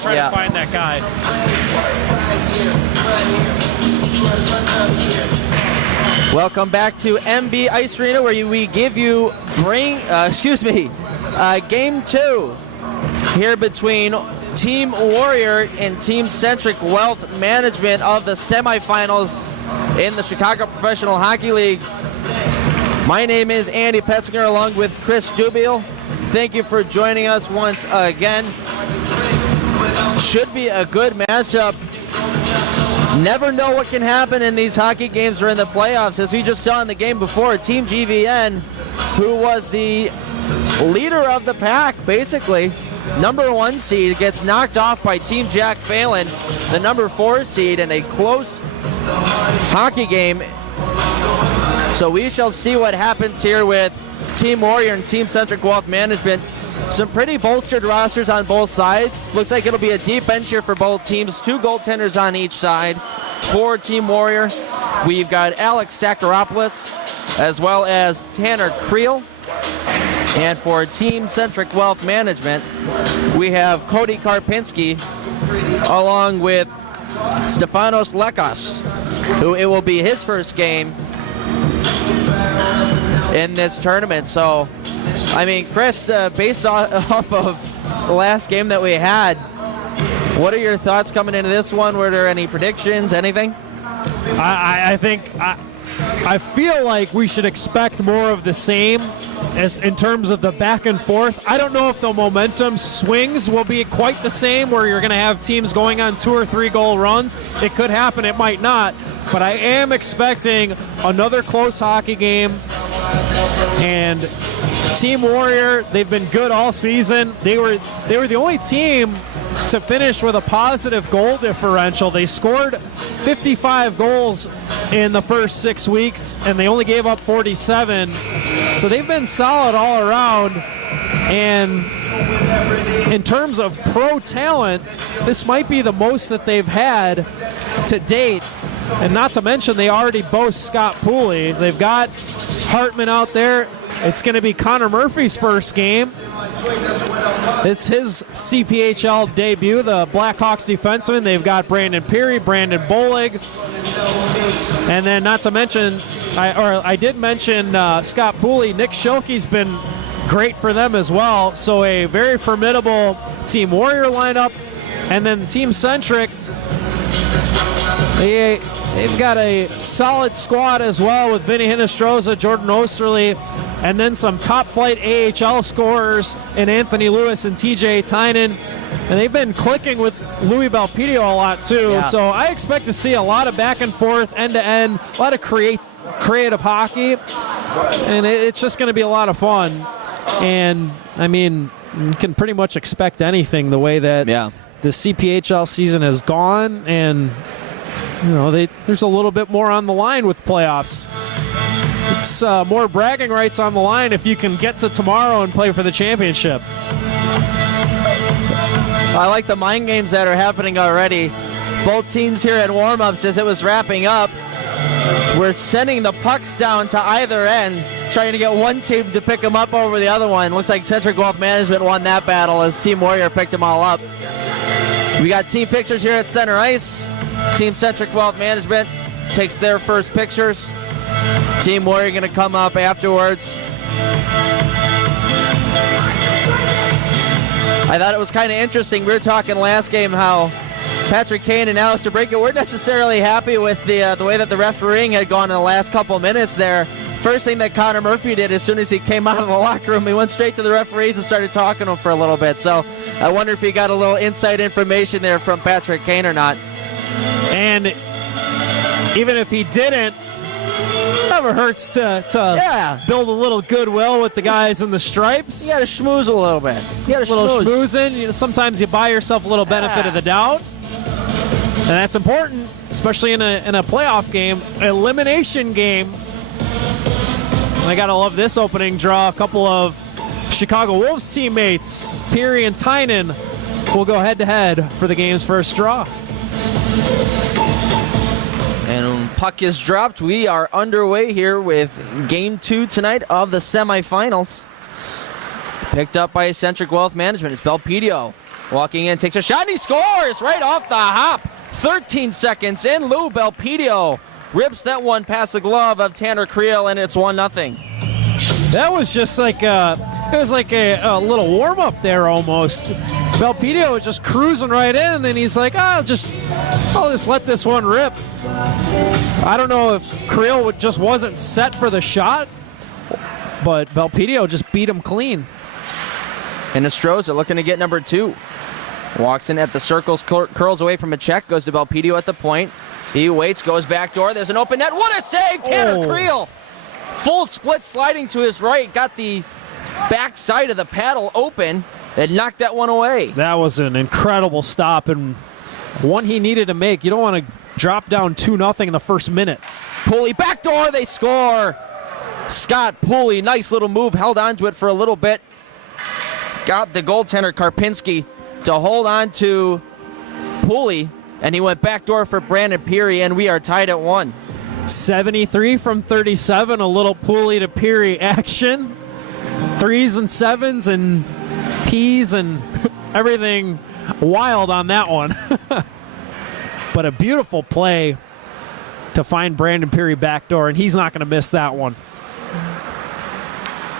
try to find that guy. Welcome back to MB Ice Arena, where we give you Game 2 here between Team Warrior and Team Centric Wealth Management of the semifinals in the Chicago Professional Hockey League. My name is Andy Petzinger along with Chris Dubiel. Thank you for joining us once again. Should be a good matchup. Never know what can happen in these hockey games or in the playoffs. As we just saw in the game before, Team GVN, who was the leader of the pack, basically, number 1 seed, gets knocked off by Team Jack Phelan, the number 4 seed, in a close hockey game. So we shall see what happens here with Team Warrior and Team Centric Wealth Management. Some pretty bolstered rosters on both sides. Looks like it'll be a deep bench here for both teams. 2 goaltenders on each side. For Team Warrior, we've got Alex Sakaropoulos as well as Tanner Creel. And for Team Centric Wealth Management, we have Cody Karpinski along with Stefanos Lekos, who it will be his first game in this tournament. So, I mean, Chris, based off of the last game that we had, what are your thoughts coming into this one? Were there any predictions, anything? I feel like we should expect more of the same as in terms of the back and forth. I don't know if the momentum swings will be quite the same, where you're going to have teams going on 2 or 3 goal runs. It could happen, it might not. But I am expecting another close hockey game. And Team Warrior, they've been good all season. They were the only team to finish with a positive goal differential. They scored 55 goals in the first 6 weeks, and they only gave up 47. So they've been solid all around. And in terms of pro talent, this might be the most that they've had to date. And not to mention, they already boast Scott Pooley. They've got Hartman out there. It's going to be Connor Murphy's first game. It's his CPHL debut, the Blackhawks defenseman. They've got Brandon Peary, Brandon Bolig. And then not to mention, I did mention Scott Pooley. Nick Schilke's been great for them as well. So a very formidable Team Warrior lineup. And then Team Centric, they've got a solid squad as well with Vinny Hinestroza, Jordan Osterley, and then some top-flight AHL scorers in Anthony Lewis and TJ Tynan. And they've been clicking with Louis Belpedio a lot, too. Yeah. So I expect to see a lot of back and forth, end-to-end, a lot of creative hockey. And it's just going to be a lot of fun. And, I mean, you can pretty much expect anything the way that the CPHL season has gone. And, you know, there's a little bit more on the line with playoffs. It's more bragging rights on the line if you can get to tomorrow and play for the championship. I like the mind games that are happening already. Both teams here at warm-ups, as it was wrapping up, were sending the pucks down to either end, trying to get one team to pick them up over the other one. Looks like Centric Wealth Management won that battle as Team Warrior picked them all up. We got team pictures here at center ice. Team Centric Wealth Management takes their first pictures. Team Warrior going to come up afterwards. I thought it was kind of interesting. We were talking last game how Patrick Kane and Alistair Brinkett weren't necessarily happy with the way that the refereeing had gone in the last couple of minutes there. First thing that Connor Murphy did as soon as he came out of the locker room, he went straight to the referees and started talking to them for a little bit. So I wonder if he got a little inside information there from Patrick Kane or not. And even if he didn't, never hurts to build a little goodwill with the guys in the stripes. You got to schmooze a little bit. You got to schmoozing. You know, sometimes you buy yourself a little benefit of the doubt, and that's important, especially in a playoff game, elimination game. I gotta love this opening draw. A couple of Chicago Wolves teammates, Peary and Tynan, will go head-to-head for the game's first draw. And puck is dropped. We are underway here with Game 2 tonight of the semifinals. Picked up by Centric Wealth Management. It's Belpedio walking in, takes a shot, and he scores right off the hop. 13 seconds in. Lou Belpedio rips that one past the glove of Tanner Creel, and it's 1-0. That was just like a little warm-up there almost. Belpedio was just cruising right in, and he's like, I'll just let this one rip. I don't know if Creel just wasn't set for the shot, but Belpedio just beat him clean. And Nostroza looking to get number 2. Walks in at the circles, curls away from a check, goes to Belpedio at the point. He waits, goes back door. There's an open net. What a save, Tanner Creel! Full split sliding to his right. Got the back side of the paddle open and knocked that one away. That was an incredible stop and one he needed to make. You don't want to drop down 2-0 in the first minute. Pooley, back door, they score. Scott Pooley, nice little move, held onto it for a little bit. Got the goaltender Karpinski to hold on to Pooley, and he went backdoor for Brandon Peary, and we are tied at 1. 73 from 37, a little Pooley to Peary action. 3s and 7s and P's and everything wild on that one. But a beautiful play to find Brandon Peary backdoor, and he's not going to miss that one.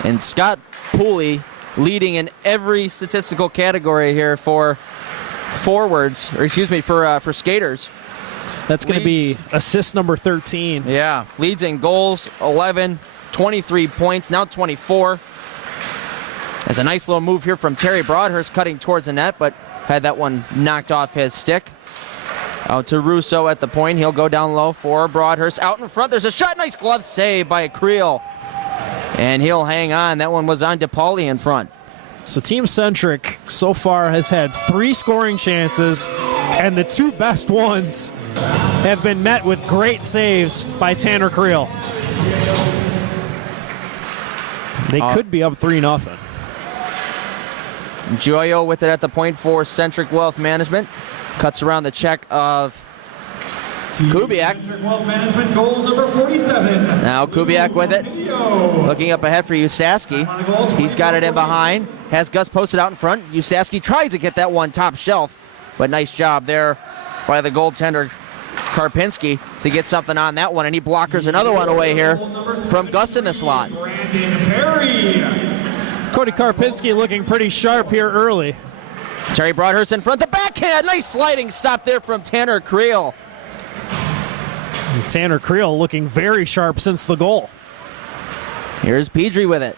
And Scott Pooley leading in every statistical category here for forwards, or excuse me, for skaters. That's going to be assist number 13. Yeah, leads in goals, 11, 23 points, now 24. There's a nice little move here from Terry Broadhurst cutting towards the net, but had that one knocked off his stick. Out to Russo at the point. He'll go down low for Broadhurst. Out in front, there's a shot. Nice glove save by Creel. And he'll hang on. That one was on DePauli in front. So Team Centric so far has had 3 scoring chances, and the 2 best ones have been met with great saves by Tanner Creel. They could be up 3-0. Joyo with it at the point for Centric Wealth Management. Cuts around the check of Kubiak. Centric Wealth Management, goal number 47. Now Kubiak with it. Looking up ahead for Usaski. He's got it in behind. Has Gus posted out in front. Usaski tries to get that one top shelf, but nice job there by the goaltender Karpinski to get something on that one, and he blockers another one away here from Gus in the slot. Cody Karpinski looking pretty sharp here early. Terry Broadhurst in front, the backhand, nice sliding stop there from Tanner Creel. And Tanner Creel looking very sharp since the goal. Here's Pedri with it.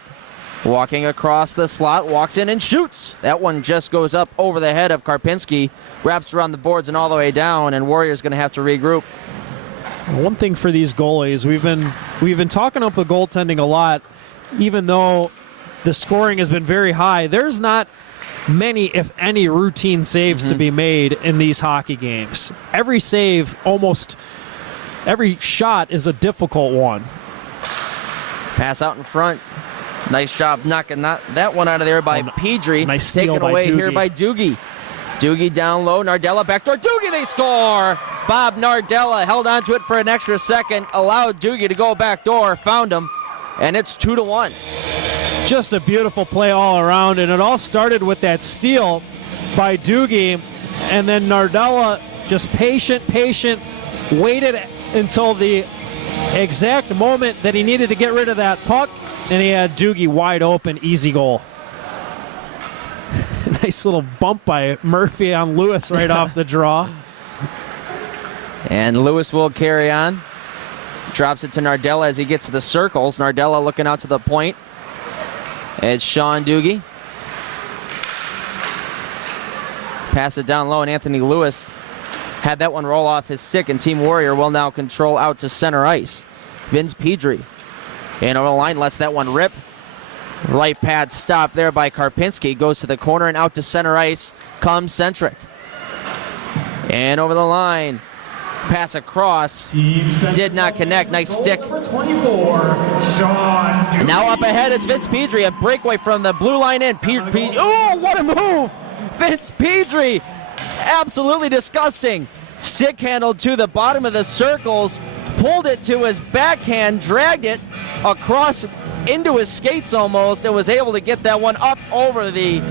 Walking across the slot, walks in and shoots. That one just goes up over the head of Karpinski, wraps around the boards and all the way down, and Warriors going to have to regroup. One thing for these goalies, we've been talking up the goaltending a lot, even though the scoring has been very high. There's not many, if any, routine saves to be made in these hockey games. Every save, almost every shot is a difficult one. Pass out in front. Nice job knocking that one out of there by Pedri. Nice steal taken by away Doogie. here by Doogie. Doogie down low. Nardella backdoor. Doogie, they score! Bob Nardella held onto it for an extra second. Allowed Doogie to go backdoor. Found him. And it's 2-1. Just a beautiful play all around, and it all started with that steal by Doogie, and then Nardella just patient, waited until the exact moment that he needed to get rid of that puck, and he had Doogie wide open, easy goal. Nice little bump by Murphy on Lewis right off the draw. And Lewis will carry on. Drops it to Nardella as he gets to the circles. Nardella looking out to the point. It's Sean Doogie. Pass it down low, and Anthony Lewis had that one roll off his stick, and Team Warrior will now control out to center ice. Vince Pedri. And over the line, lets that one rip. Right pad stop there by Karpinski. Goes to the corner and out to center ice comes Centric. And over the line. Pass across. Did not connect. Nice stick. Number 24, Sean Doogie. Now up ahead, it's Vince Pedri. A breakaway from the blue line in. Oh, what a move! Vince Pedri. Absolutely disgusting. Stick handled to the bottom of the circles. Pulled it to his backhand. Dragged it across into his skates almost, and was able to get that one up over the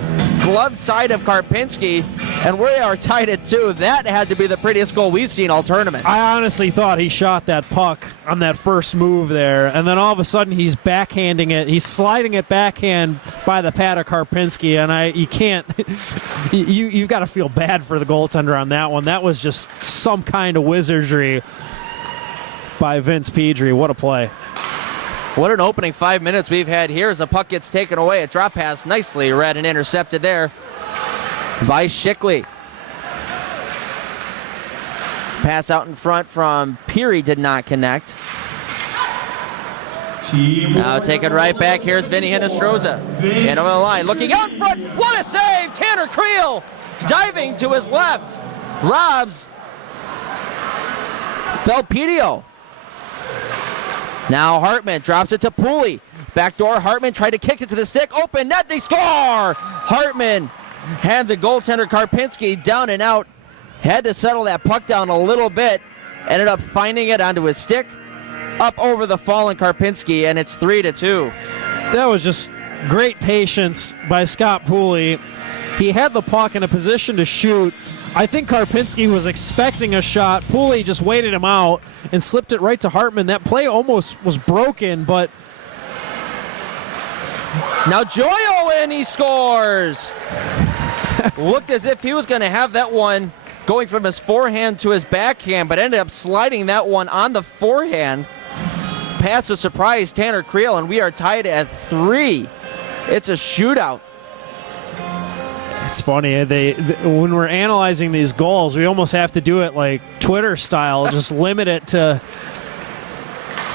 glove side of Karpinski, and we are tied at 2. That had to be the prettiest goal we've seen all tournament. I honestly thought he shot that puck on that first move there, and then all of a sudden he's backhanding it. He's sliding it backhand by the pad of Karpinski, and you can't. You've got to feel bad for the goaltender on that one. That was just some kind of wizardry by Vince Pedri. What a play. What an opening 5 minutes we've had here as the puck gets taken away. A drop pass nicely read and intercepted there by Schickley. Pass out in front from Peary did not connect. Now taken right back. Here's Vinny Hinostroza. And over the line. Looking out in front. What a save! Tanner Creel diving to his left. Robs Belpedio. Now Hartman drops it to Pooley. Backdoor Hartman tried to kick it to the stick. Open net. They score! Hartman had the goaltender Karpinski down and out. Had to settle that puck down a little bit. Ended up finding it onto his stick. Up over the fallen Karpinski, and it's 3-2. That was just great patience by Scott Pooley. He had the puck in a position to shoot. I think Karpinski was expecting a shot. Pooley just waited him out and slipped it right to Hartman. That play almost was broken, but... Now Joyo, and he scores! Looked as if he was going to have that one going from his forehand to his backhand, but ended up sliding that one on the forehand. Pass a surprise, Tanner Creel, and we are tied at 3. It's a shootout. It's funny. When we're analyzing these goals, we almost have to do it like Twitter style. Just limit it to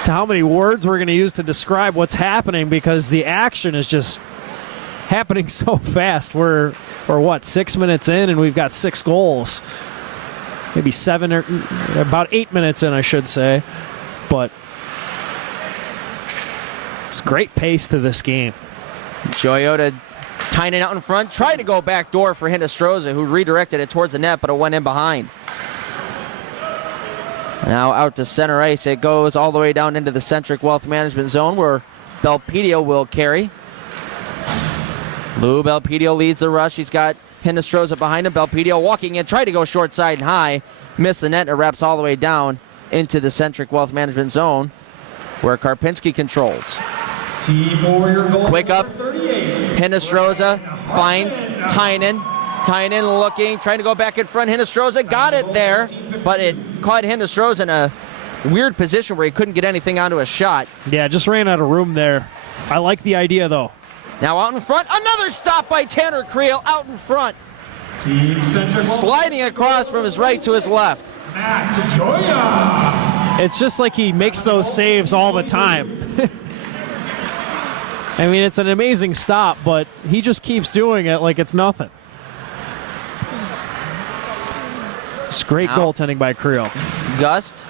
how many words we're going to use to describe what's happening, because the action is just happening so fast. We're what, 6 minutes in, and we've got 6 goals. Maybe 7 or about 8 minutes in, I should say. But it's great pace to this game. Joyo to Tynan out in front, tried to go back door for Hinostroza, who redirected it towards the net, but it went in behind. Now out to center ice. It goes all the way down into the Centric Wealth Management zone, where Belpedio will carry. Lou Belpedio leads the rush. He's got Hinostroza behind him. Belpedio walking in, tried to go short side and high. Missed the net. It wraps all the way down into the Centric Wealth Management zone, where Karpinski controls. Quick up. Hinostroza finds Tynan. Tynan looking, trying to go back in front. Hinostroza got it there, but it caught Hinostroza in a weird position where he couldn't get anything onto a shot. Yeah, just ran out of room there. I like the idea, though. Now out in front, another stop by Tanner Creel out in front. Sliding across from his right to his left. It's just like he makes those saves all the time. I mean, it's an amazing stop, but he just keeps doing it like it's nothing. It's great goaltending by Creel. Gust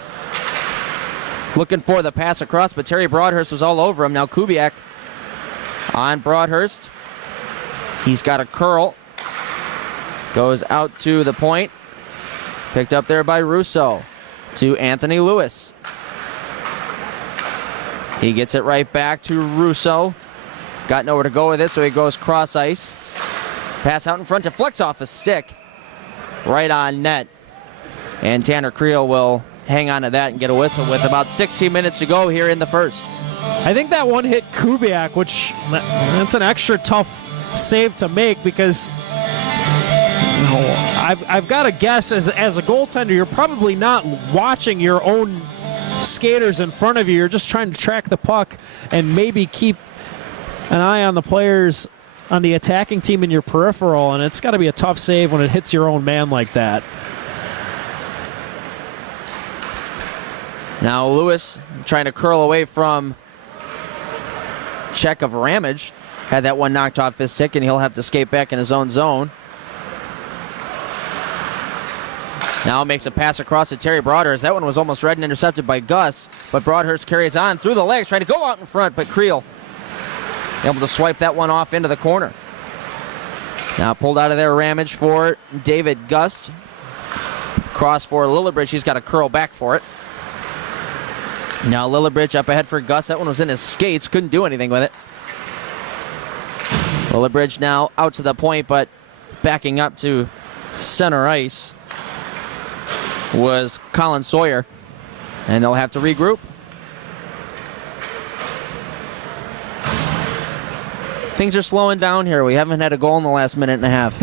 looking for the pass across, but Terry Broadhurst was all over him. Now Kubiak on Broadhurst. He's got a curl. Goes out to the point. Picked up there by Russo to Anthony Lewis. He gets it right back to Russo. Got nowhere to go with it, so he goes cross ice. Pass out in front to flex off a stick. Right on net. And Tanner Creel will hang on to that and get a whistle with about 16 minutes to go here in the first. I think that one hit Kubiak, which that's an extra tough save to make, because I've got to guess as a goaltender, you're probably not watching your own skaters in front of you. You're just trying to track the puck and maybe keep an eye on the players on the attacking team in your peripheral, and it's got to be a tough save when it hits your own man like that. Now Lewis trying to curl away from check of Ramage. Had that one knocked off his stick, and he'll have to skate back in his own zone. Now makes a pass across to Terry Broadhurst. That one was almost read and intercepted by Gus, but Broadhurst carries on through the legs, trying to go out in front, but Creel able to swipe that one off into the corner. Now pulled out of there, Ramage for David Gust. Cross for Lillibridge. He's got to curl back for it. Now Lillibridge up ahead for Gus. That one was in his skates. Couldn't do anything with it. Willibridge now out to the point, but backing up to center ice was Colin Sawyer, and they'll have to regroup. Things are slowing down here. We haven't had a goal in the last minute and a half.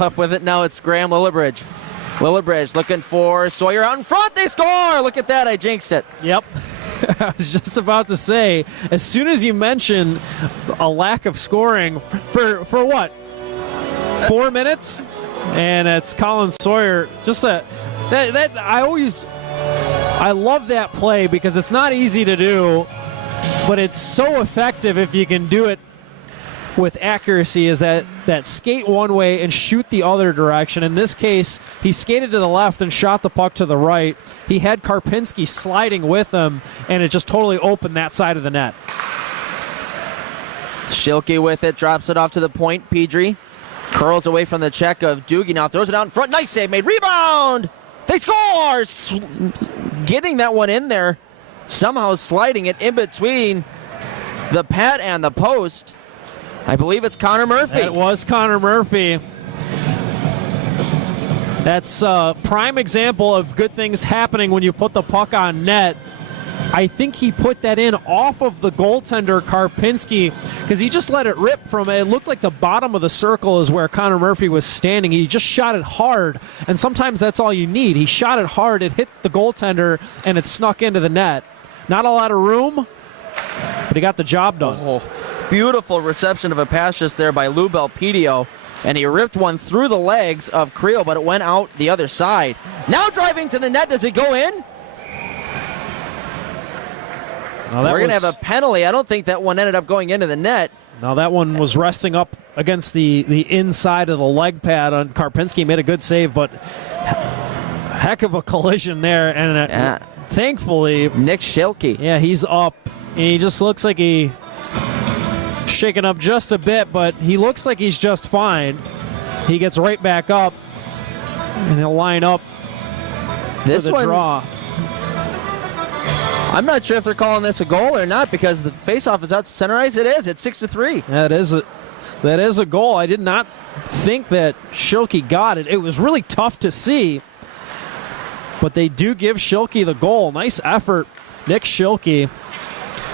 Up with it now, it's Graham Willibridge. Willibridge looking for Sawyer out in front. They score! Look at that, I jinxed it. Yep. I was just about to say, as soon as you mention a lack of scoring for what? 4 minutes? And it's Colin Sawyer. Just I love that play because it's not easy to do, but it's so effective if you can do it with accuracy, is that skate one way and shoot the other direction. In this case, he skated to the left and shot the puck to the right. He had Karpinski sliding with him, and it just totally opened that side of the net. Schilke with it, drops it off to the point. Pedri curls away from the check of Doogie, now throws it out in front. Nice save made. Rebound! They score! Getting that one in there, somehow sliding it in between the pad and the post. I believe it's Connor Murphy. It was Connor Murphy. That's a prime example of good things happening when you put the puck on net. I think he put that in off of the goaltender, Karpinski, because he just let it rip from it. It looked like the bottom of the circle is where Connor Murphy was standing. He just shot it hard, and sometimes that's all you need. He shot it hard, it hit the goaltender, and it snuck into the net. Not a lot of room, but he got the job done. Oh, beautiful reception of a pass just there by Lou Belpedio, and he ripped one through the legs of Creel, but it went out the other side. Now driving to the net, does it go in? We're going to have a penalty. I don't think that one ended up going into the net. Now that one was resting up against the inside of the leg pad on Karpinski. Made a good save, but heck of a collision there. And thankfully, Nick Schilke. Yeah, he's up. He just looks like he shaken up just a bit, but he looks like he's just fine. He gets right back up, and he'll line up for the draw. I'm not sure if they're calling this a goal or not because the faceoff is out to center ice. It is. It's 6-3. That is a goal. I did not think that Schilke got it. It was really tough to see, but they do give Schilke the goal. Nice effort, Nick Schilke.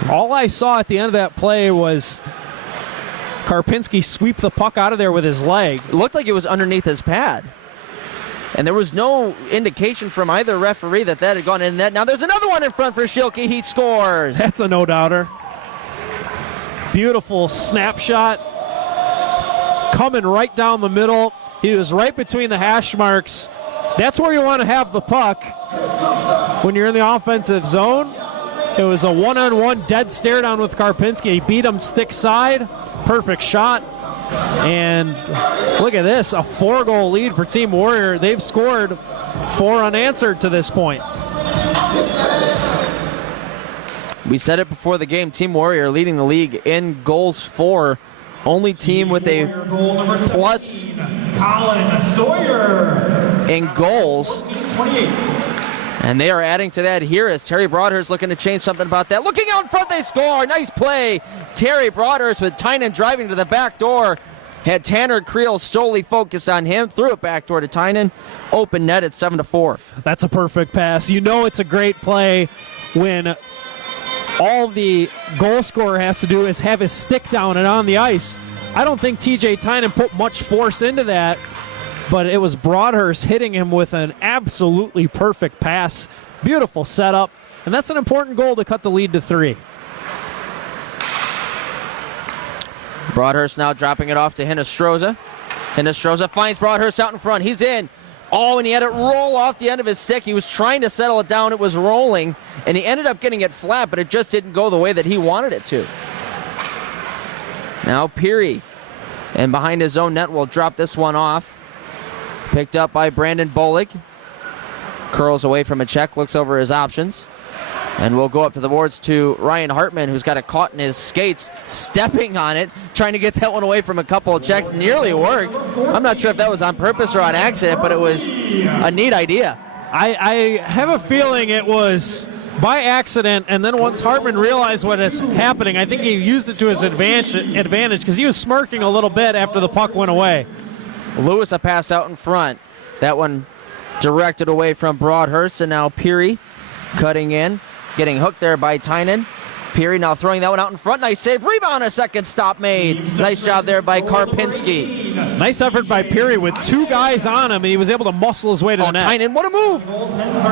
All I saw at the end of that play was Karpinski sweep the puck out of there with his leg. It looked like it was underneath his pad. And there was no indication from either referee that had gone in net. Now there's another one in front for Schilke. He scores. That's a no-doubter. Beautiful snapshot. Coming right down the middle. He was right between the hash marks. That's where you want to have the puck when you're in the offensive zone. It was a one-on-one dead stare down with Karpinski. He beat him stick side. Perfect shot. And look at this, a 4-goal lead for Team Warrior. They've scored 4 unanswered to this point. We said it before the game, Team Warrior leading the league in goals for. Only team with a plus Colin Sawyer in goals. 28. And they are adding to that here as Terry Broadhurst looking to change something about that. Looking out in front, they score. Nice play. Terry Broadhurst with Tynan driving to the back door. Had Tanner Creel solely focused on him. Threw it back door to Tynan. Open net at 7-4. That's a perfect pass. You know it's a great play when all the goal scorer has to do is have his stick down and on the ice. I don't think TJ Tynan put much force into that, but it was Broadhurst hitting him with an absolutely perfect pass. Beautiful setup, and that's an important goal to cut the lead to 3. Broadhurst now dropping it off to Hinostroza. Hinostroza finds Broadhurst out in front. He's in. Oh, and he had it roll off the end of his stick. He was trying to settle it down. It was rolling, and he ended up getting it flat, but it just didn't go the way that he wanted it to. Now Peary, and behind his own net, will drop this one off. Picked up by Brandon Bolig. Curls away from a check, looks over his options. And we'll go up to the boards to Ryan Hartman, who's got it caught in his skates, stepping on it, trying to get that one away from a couple of checks. Nearly worked. I'm not sure if that was on purpose or on accident, but it was a neat idea. I have a feeling it was by accident, and then once Hartman realized what is happening, I think he used it to his advantage because he was smirking a little bit after the puck went away. Lewis a pass out in front. That one directed away from Broadhurst, and now Peary cutting in, getting hooked there by Tynan. Peary now throwing that one out in front. Nice save. Rebound, a second stop made. Nice job there by Karpinski. Nice effort by Peary with two guys on him, and he was able to muscle his way to the net. Tynan, what a move.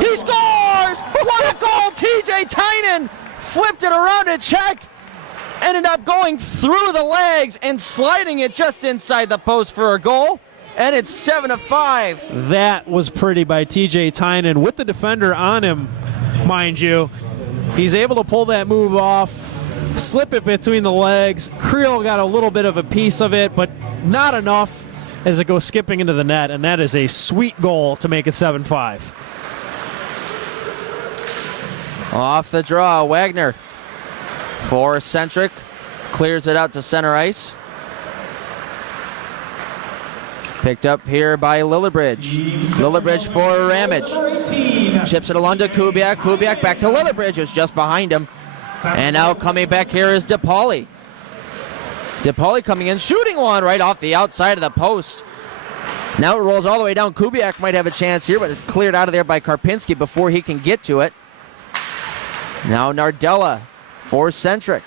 He scores! What a goal! TJ Tynan flipped it around to check. Ended up going through the legs and sliding it just inside the post for a goal. And it's 7-5. That was pretty by TJ Tynan with the defender on him, mind you. He's able to pull that move off, slip it between the legs. Creel got a little bit of a piece of it, but not enough as it goes skipping into the net, and that is a sweet goal to make it 7-5. Off the draw, Wagner for Centric. Clears it out to center ice. Picked up here by Lillibridge. Lillibridge for Ramage. Chips it along to Kubiak. Kubiak back to Lillibridge, who's just behind him. And now coming back here is DePauli. DePauli coming in, shooting one right off the outside of the post. Now it rolls all the way down. Kubiak might have a chance here, but it's cleared out of there by Karpinski before he can get to it. Now Nardella for Centric.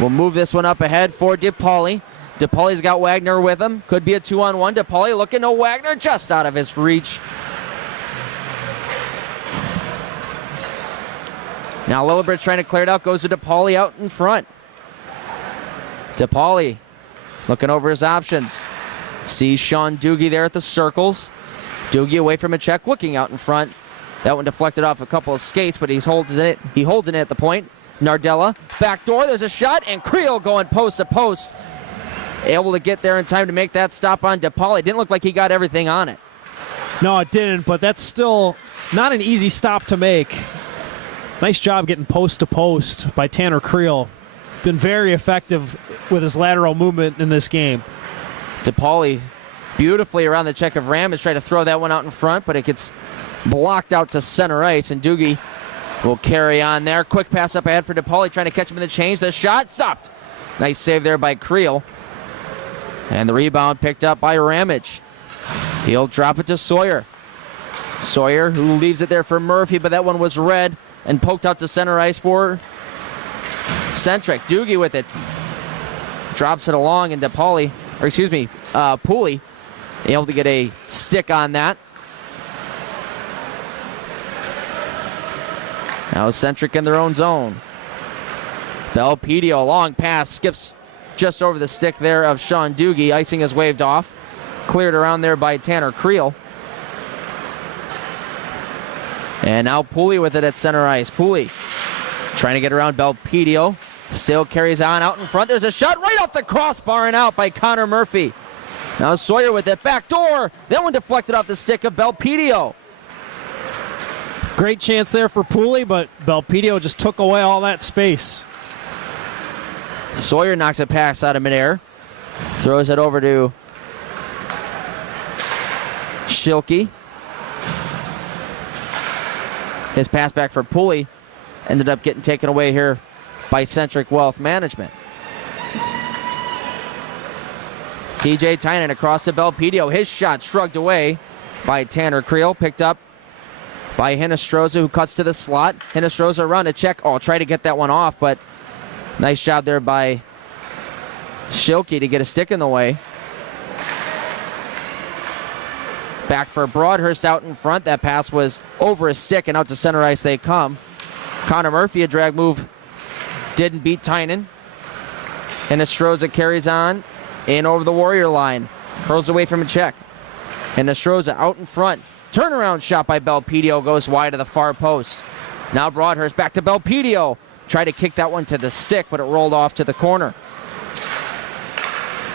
We'll move this one up ahead for DePauli. DePauli's got Wagner with him. Could be a 2-on-1. DePauli looking to Wagner, just out of his reach. Now Lillibridge trying to clear it out. Goes to DePauli out in front. DePauli looking over his options. Sees Sean Doogie there at the circles. Doogie away from a check, looking out in front. That one deflected off a couple of skates, but he holds it at the point. Nardella, back door, there's a shot, and Creel going post to post. Able to get there in time to make that stop on DePauli. Didn't look like he got everything on it. No, it didn't, but that's still not an easy stop to make. Nice job getting post to post by Tanner Creel. Been very effective with his lateral movement in this game. DePauli beautifully around the check of Ram is trying to throw that one out in front, but it gets blocked out to center ice, and Doogie will carry on there. Quick pass up ahead for DePauli, trying to catch him in the change. The shot stopped. Nice save there by Creel. And the rebound picked up by Ramage. He'll drop it to Sawyer. Sawyer, who leaves it there for Murphy, but that one was red and poked out to center ice for Centric. Doogie with it. Drops it along, and Pooley, able to get a stick on that. Now Centric in their own zone. Belpedio, long pass, skips just over the stick there of Sean Doogie. Icing is waved off. Cleared around there by Tanner Creel. And now Pooley with it at center ice. Pooley trying to get around Belpedio. Still carries on out in front. There's a shot right off the crossbar and out by Connor Murphy. Now Sawyer with it. Back door. That one deflected off the stick of Belpedio. Great chance there for Pooley, but Belpedio just took away all that space. Sawyer knocks a pass out of midair. Throws it over to Schilke. His pass back for Pooley ended up getting taken away here by Centric Wealth Management. TJ Tynan across to Belpedio. His shot shrugged away by Tanner Creel. Picked up by Hinestroza, who cuts to the slot. Hinestroza around to check. Oh, try to get that one off, but nice job there by Schilke to get a stick in the way. Back for Broadhurst out in front. That pass was over a stick, and out to center ice they come. Connor Murphy, a drag move, didn't beat Tynan. Hinestroza carries on in over the Warrior line. Curls away from a check. Hinestroza out in front. Turnaround shot by Belpedio goes wide to the far post. Now Broadhurst back to Belpedio. Tried to kick that one to the stick, but it rolled off to the corner.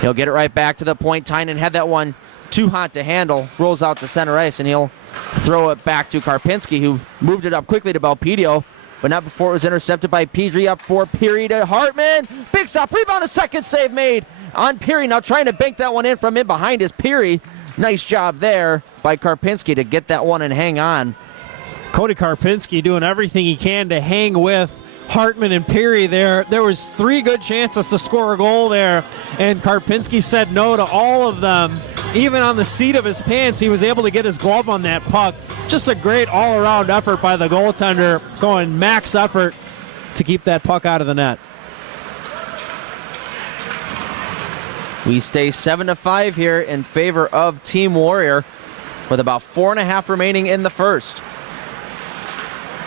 He'll get it right back to the point. Tynan had that one too hot to handle. Rolls out to center ice, and he'll throw it back to Karpinski, who moved it up quickly to Belpedio, but not before it was intercepted by Pedri. Up for Peary to Hartman. Big stop, rebound, a second save made on Peary. Now trying to bank that one in from in behind is Peary. Nice job there by Karpinski to get that one and hang on. Cody Karpinski doing everything he can to hang with Hartman and Peary there. There was 3 good chances to score a goal there, and Karpinski said no to all of them. Even on the seat of his pants, he was able to get his glove on that puck. Just a great all-around effort by the goaltender, going max effort to keep that puck out of the net. We stay 7-5 here in favor of Team Warrior with about 4.5 remaining in the first.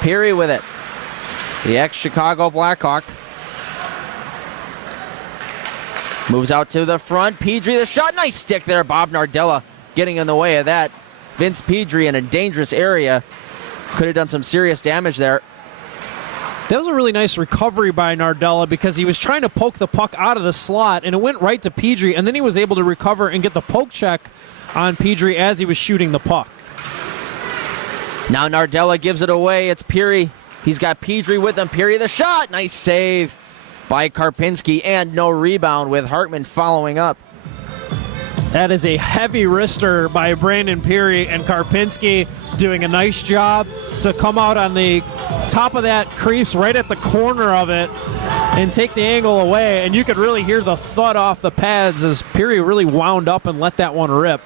Peary with it. The ex-Chicago Blackhawk. Moves out to the front. Pedri, the shot. Nice stick there. Bob Nardella getting in the way of that. Vince Pedri in a dangerous area. Could have done some serious damage there. That was a really nice recovery by Nardella because he was trying to poke the puck out of the slot, and it went right to Pedri, and then he was able to recover and get the poke check on Pedri as he was shooting the puck. Now Nardella gives it away. It's Peary. He's got Pedri with him. Peary the shot. Nice save by Karpinski, and no rebound with Hartman following up. That is a heavy wrister by Brandon Peary, and Karpinski doing a nice job to come out on the top of that crease right at the corner of it and take the angle away, and you could really hear the thud off the pads as Peary really wound up and let that one rip.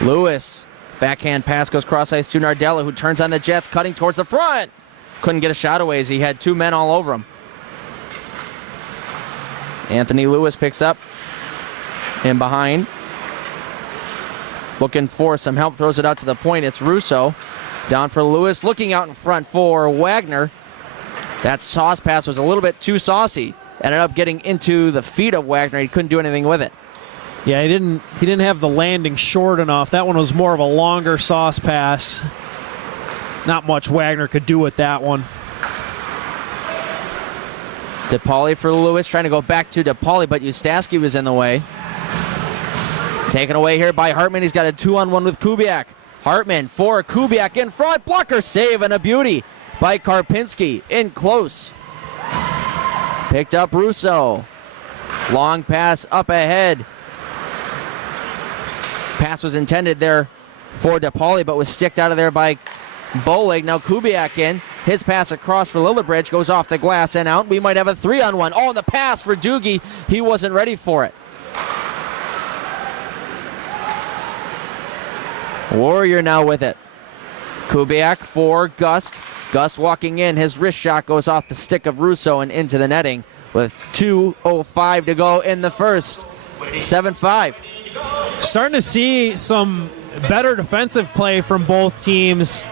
Lewis, backhand pass goes cross ice to Nardella, who turns on the Jets, cutting towards the front. Couldn't get a shot away as he had 2 men all over him. Anthony Lewis picks up in behind. Looking for some help, throws it out to the point. It's Russo. Down for Lewis, looking out in front for Wagner. That sauce pass was a little bit too saucy. Ended up getting into the feet of Wagner. He couldn't do anything with it. Yeah, he didn't have the landing short enough. That one was more of a longer sauce pass. Not much Wagner could do with that one. DePauli for Lewis, trying to go back to DePauli, but Ustaski was in the way. Taken away here by Hartman. He's got a 2-on-1 with Kubiak. Hartman for Kubiak in front. Blocker save and a beauty by Karpinski in close. Picked up Russo. Long pass up ahead. Pass was intended there for DePauli, but was sticked out of there by Bolig. Now Kubiak in. His pass across for Lillibridge goes off the glass and out. We might have a 3-on-1. Oh, and the pass for Doogie. He wasn't ready for it. Warrior now with it. Kubiak for Gust. Gust walking in. His wrist shot goes off the stick of Russo and into the netting with 2:05 to go in the first. 7-5. Starting to see some better defensive play from both teams.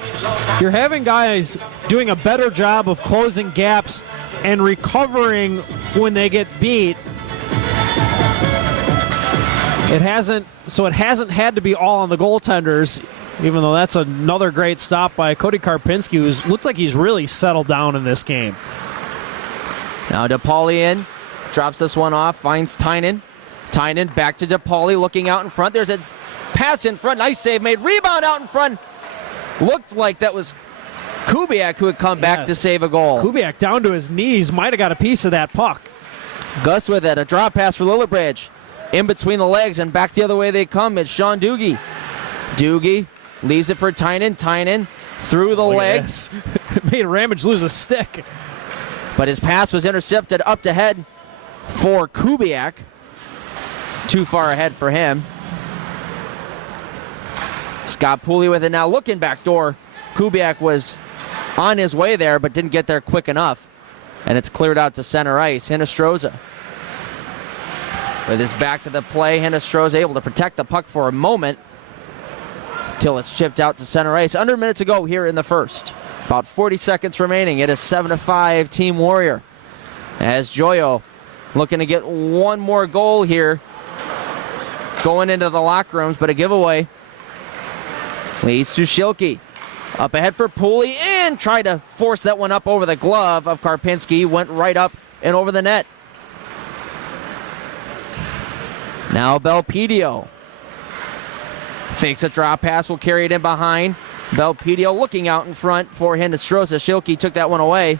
You're having guys doing a better job of closing gaps and recovering when they get beat. It hasn't had to be all on the goaltenders, even though that's another great stop by Cody Karpinski, who's looked like he's really settled down in this game. Now DePauli in, drops this one off, finds Tynan. Tynan back to DePauli, looking out in front. There's a pass in front, nice save made, rebound out in front. Looked like that was Kubiak who had come back to save a goal. Kubiak down to his knees, might have got a piece of that puck. Gus with it, a drop pass for Lillibridge. In between the legs and back the other way they come. It's Sean Doogie. Doogie leaves it for Tynan. Tynan through the legs. Made Ramage lose a stick. But his pass was intercepted up to head for Kubiak. Too far ahead for him. Scott Pooley with it now, looking back door. Kubiak was on his way there but didn't get there quick enough. And it's cleared out to center ice. Hinostroza with his back to the play. Hinostroza able to protect the puck for a moment till it's chipped out to center ice. Under a minute to go here in the first. About 40 seconds remaining. It is 7-5 Team Warrior. As Joyo looking to get one more goal here going into the locker rooms, but a giveaway leads to Schilke. Up ahead for Pooley and tried to force that one up over the glove of Karpinski. Went right up and over the net. Now Belpedio fakes a drop pass, will carry it in behind. Belpedio looking out in front for Hinostroza. Schilke took that one away.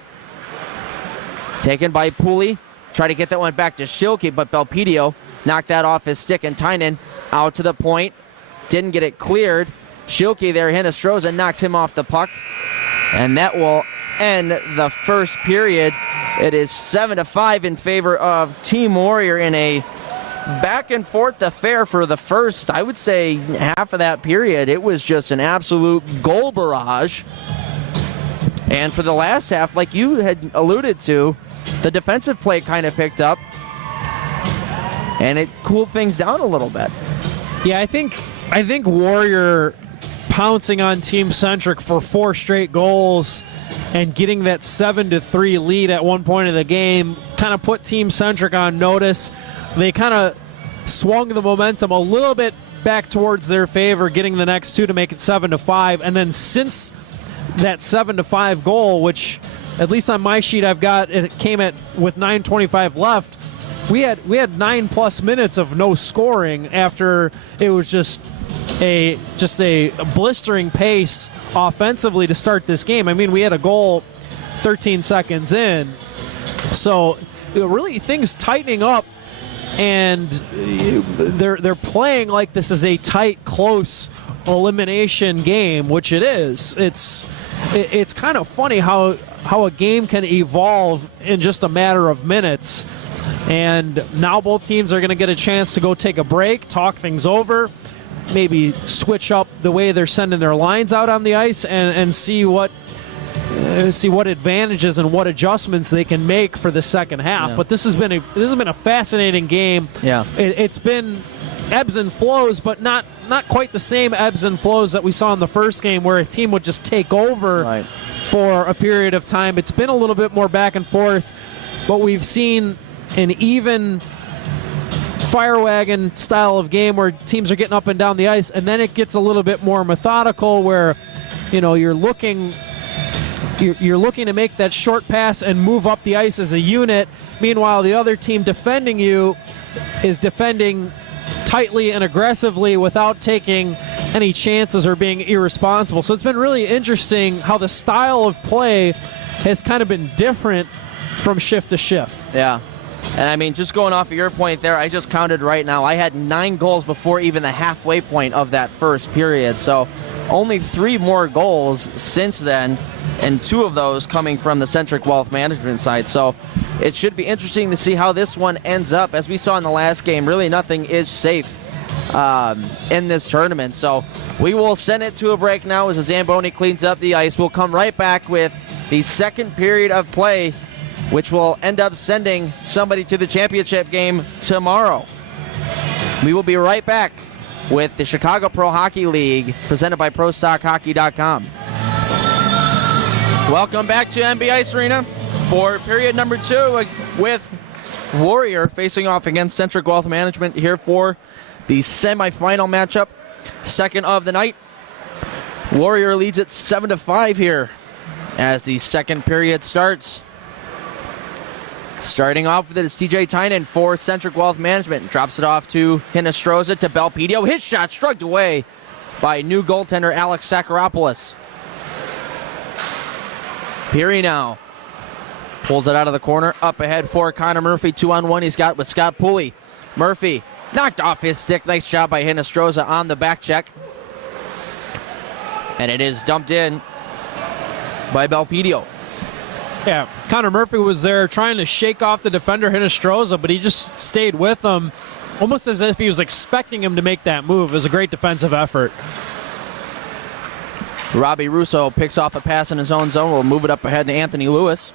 Taken by Pooley. Try to get that one back to Schilke, but Belpedio knocked that off his stick, and Tynan out to the point. Didn't get it cleared. Schielke there. Hinostroza knocks him off the puck. And that will end the first period. It is 7-5 in favor of Team Warrior in a back-and-forth affair for the first, I would say, half of that period. It was just an absolute goal barrage. And for the last half, like you had alluded to, the defensive play kind of picked up, and it cooled things down a little bit. Yeah, I think Warrior pouncing on Team Centric for 4 straight goals and getting that 7-3 lead at one point of the game kind of put Team Centric on notice. They kind of swung the momentum a little bit back towards their favor, getting the next 2 to make it 7-5. And then since that 7-5 goal, which at least on my sheet I've got, it came with 9:25 left. We had 9+ minutes of no scoring after it was just a blistering pace offensively to start this game. I mean, we had a goal 13 seconds in, so really things tightening up, and they're playing like this is a tight, close elimination game, which it is. It's kind of funny how a game can evolve in just a matter of minutes. And now both teams are going to get a chance to go take a break, talk things over, maybe switch up the way they're sending their lines out on the ice, and see what advantages and what adjustments they can make for the second half. Yeah. But this has been a fascinating game. Yeah, it's been ebbs and flows, but not quite the same ebbs and flows that we saw in the first game, where a team would just take over for a period of time. It's been a little bit more back and forth, but we've seen an even fire wagon style of game where teams are getting up and down the ice, and then it gets a little bit more methodical, where you're looking to make that short pass and move up the ice as a unit. Meanwhile, the other team defending you is defending tightly and aggressively without taking any chances or being irresponsible. So it's been really interesting how the style of play has kind of been different from shift to shift. Yeah. And I mean, just going off of your point there, I just counted right now. I had 9 goals before even the halfway point of that first period. So only 3 more goals since then, and 2 of those coming from the Centric Wealth Management side. So it should be interesting to see how this one ends up. As we saw in the last game, really nothing is safe in this tournament. So we will send it to a break now as the Zamboni cleans up the ice. We'll come right back with the second period of play, which will end up sending somebody to the championship game tomorrow. We will be right back with the Chicago Pro Hockey League, presented by ProStockHockey.com. Welcome back to MB Ice Arena for period number 2 with Warrior facing off against Centric Wealth Management here for the semifinal matchup, second of the night. Warrior leads it 7-5 here as the second period starts. Starting off with it is TJ Tynan for Centric Wealth Management. Drops it off to Hinostroza to Belpedio. His shot shrugged away by new goaltender Alex Sakaropoulos. Peary now pulls it out of the corner. Up ahead for Connor Murphy. 2-on-1 he's got with Scott Pooley. Murphy knocked off his stick. Nice job by Hinostroza on the back check. And it is dumped in by Belpedio. Yeah, Connor Murphy was there trying to shake off the defender Hinostroza, but he just stayed with him, almost as if he was expecting him to make that move. It was a great defensive effort. Robbie Russo picks off a pass in his own zone. We'll move it up ahead to Anthony Lewis.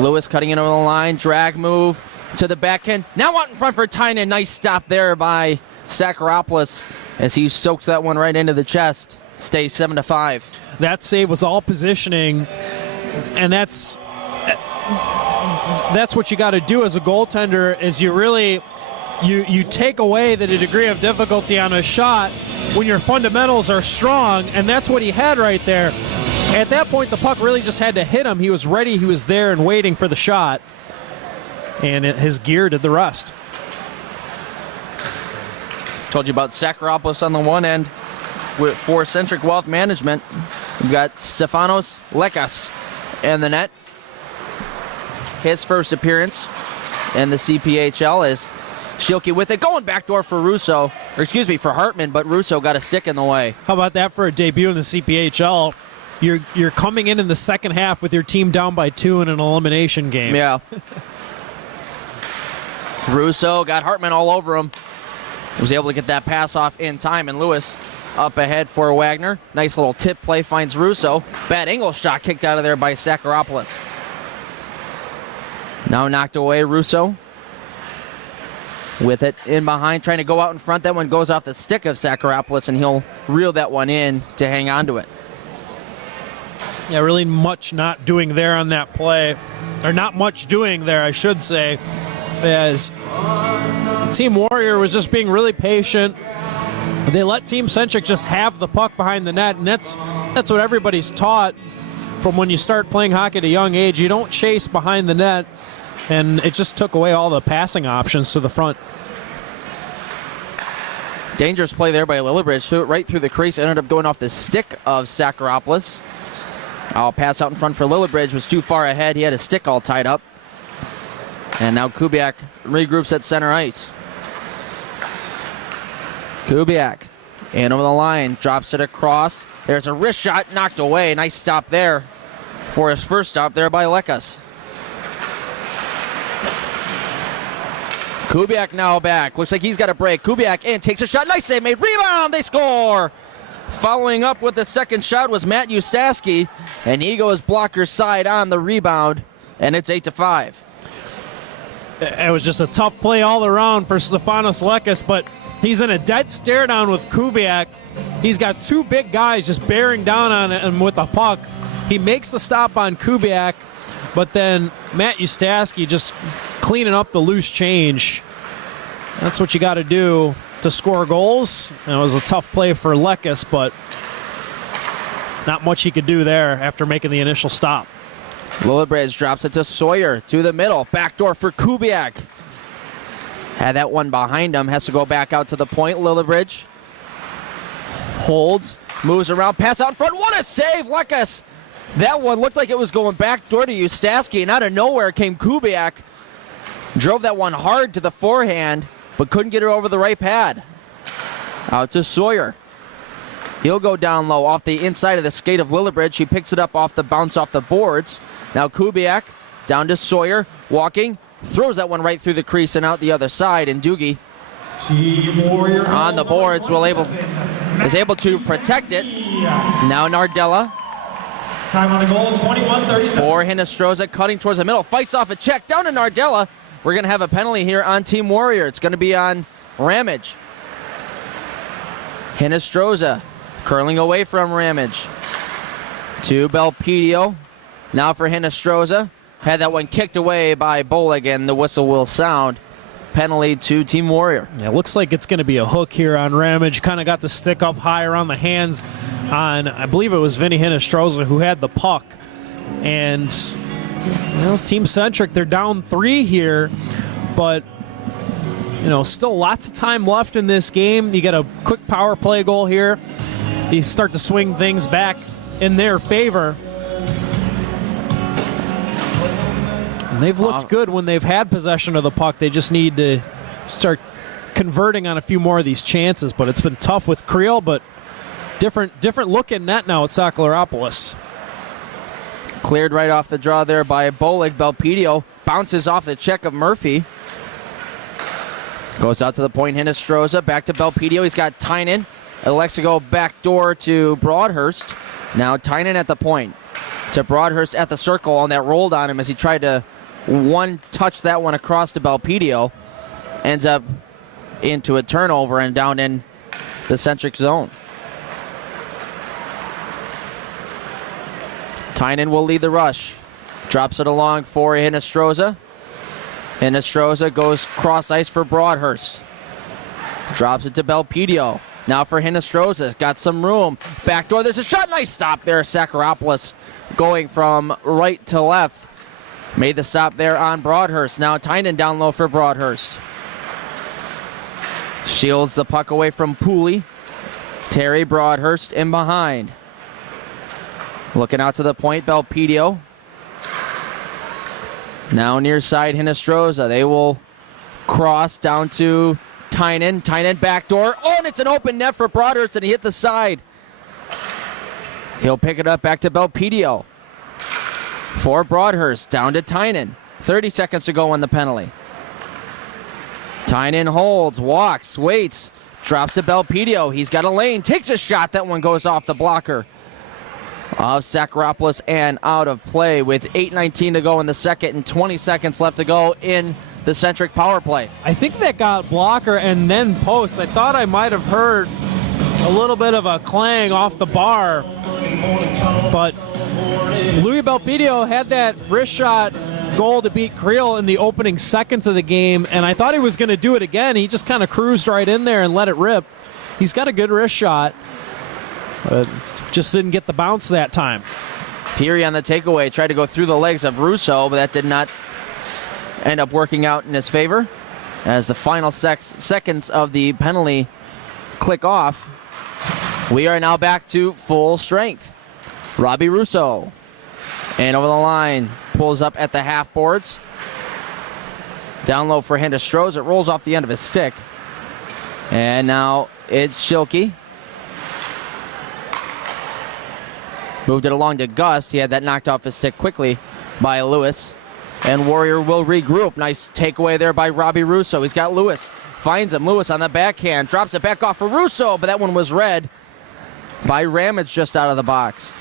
Lewis cutting in over the line. Drag move to the backhand. Now out in front for Tynan. Nice stop there by Sakaropoulos as he soaks that one right into the chest. Stays 7-5. That save was all positioning, and that's what you got to do as a goaltender, is you really you take away the degree of difficulty on a shot when your fundamentals are strong, and that's what he had right there. At that point, the puck really just had to hit him. He was ready, he was there and waiting for the shot, and his gear did the rest. Told you about Sakaropoulos on the one end for Centric Wealth Management. We've got Stefanos Lekas in the net. His first appearance in the CPHL as Schielke with it, going backdoor for Russo, or excuse me, for Hartman, but Russo got a stick in the way. How about that for a debut in the CPHL? You're coming in the second half with your team down by 2 in an elimination game. Yeah. Russo got Hartman all over him. Was able to get that pass off in time, and Lewis up ahead for Wagner. Nice little tip play, finds Russo. Bad angle shot kicked out of there by Sakharopoulos. Now knocked away, Russo. With it in behind, trying to go out in front. That one goes off the stick of Sakharopoulos, and he'll reel that one in to hang on to it. Yeah, really much not doing there on that play. Or not much doing there, I should say, as Team Warrior was just being really patient. They let Team Centric just have the puck behind the net, and that's what everybody's taught from when you start playing hockey at a young age. You don't chase behind the net, and it just took away all the passing options to the front. Dangerous play there by Lillibridge. Threw it right through the crease. Ended up going off the stick of Sakharopoulos. I'll pass out in front for Lillibridge. Was too far ahead. He had his stick all tied up. And now Kubiak regroups at center ice. Kubiak in over the line. Drops it across. There's a wrist shot knocked away. Nice stop there for his first stop there by Lekas. Kubiak now back. Looks like he's got a break. Kubiak in, takes a shot. Nice save made. Rebound. They score. Following up with the second shot was Matt Ustaski, and he goes blocker side on the rebound, and it's 8-5. It was just a tough play all around for Stefanos Lekas, but he's in a dead stare down with Kubiak. He's got two big guys just bearing down on him with the puck. He makes the stop on Kubiak, but then Matt Ustaski just cleaning up the loose change. That's what you got to do to score goals. And it was a tough play for Lekas, but not much he could do there after making the initial stop. Lillibridge drops it to Sawyer to the middle. Backdoor for Kubiak. Had that one behind him. Has to go back out to the point. Lillibridge holds, moves around, pass out in front. What a save, Lekas! That one looked like it was going backdoor to Ustaski, and out of nowhere came Kubiak. Drove that one hard to the forehand, but couldn't get it over the right pad. Out to Sawyer. He'll go down low off the inside of the skate of Lillibridge. He picks it up off the bounce off the boards. Now Kubiak down to Sawyer, walking, throws that one right through the crease and out the other side, and Doogie on the boards is able to protect it. Now Nardella. Time on the goal, 21:37. For Hinostroza, cutting towards the middle, fights off a check down to Nardella. We're going to have a penalty here on Team Warrior. It's going to be on Ramage. Hinostroza curling away from Ramage. To Belpedio. Now for Hinostroza. Had that one kicked away by Bolig, and the whistle will sound. Penalty to Team Warrior. Yeah, looks like it's going to be a hook here on Ramage. Kind of got the stick up high around the hands on, I believe it was Vinny Hinostroza who had the puck. And it's Team Centric. They're down 3 here, but still lots of time left in this game. You get a quick power play goal here. You start to swing things back in their favor. And they've looked good when they've had possession of the puck. They just need to start converting on a few more of these chances. But it's been tough with Creel, but different look in net now at Sakharopoulos. Cleared right off the draw there by Bolig. Belpedio bounces off the check of Murphy. Goes out to the point. Hinostroza back to Belpedio. He's got Tynan. Elects to go backdoor to Broadhurst. Now Tynan at the point. To Broadhurst at the circle, and that rolled on him as he tried to touch that one across to Belpedio. Ends up into a turnover and down in the Centric zone. Tynan will lead the rush. Drops it along for Hinostroza. Hinostroza goes cross ice for Broadhurst. Drops it to Belpedio. Now for Hinostroza. Got some room. Backdoor. There's a shot. Nice stop there. Sakharopoulos going from right to left. Made the stop there on Broadhurst. Now Tynan down low for Broadhurst. Shields the puck away from Pooley. Terry Broadhurst in behind. Looking out to the point, Belpedio. Now near side, Hinostroza. They will Cross down to Tynan. Tynan backdoor. Oh, and it's an open net for Broadhurst, and he hit the side. He'll pick it up back to Belpedio. For Broadhurst, down to Tynan. 30 seconds to go on the penalty. Tynan holds, walks, waits, drops to Belpedio. He's got a lane, takes a shot. That one goes off the blocker of Sakharopoulos and out of play with 8:19 to go in the second and 20 seconds left to go in the Centric power play. I think that got blocker and then post. I thought I might have heard a little bit of a clang off the bar, but Louis Belpedio had that wrist shot goal to beat Creel in the opening seconds of the game, and I thought he was going to do it again. He just kind of cruised right in there and let it rip. He's got a good wrist shot, but just didn't get the bounce that time. Peary on the takeaway tried to go through the legs of Russo, but that did not end up working out in his favor as the final seconds of the penalty click off. We are now back to full strength. Robbie Russo, and over the line, pulls up at the half boards. Down low for Hindistroz. It rolls off the end of his stick. And now it's Schilke. Moved it along to Gust. He had that knocked off his stick quickly by Lewis. And Warrior will regroup. Nice takeaway there by Robbie Russo. He's got Lewis. Finds him. Lewis on the backhand. Drops it back off for Russo, but that one was read by Ramage just out of the box.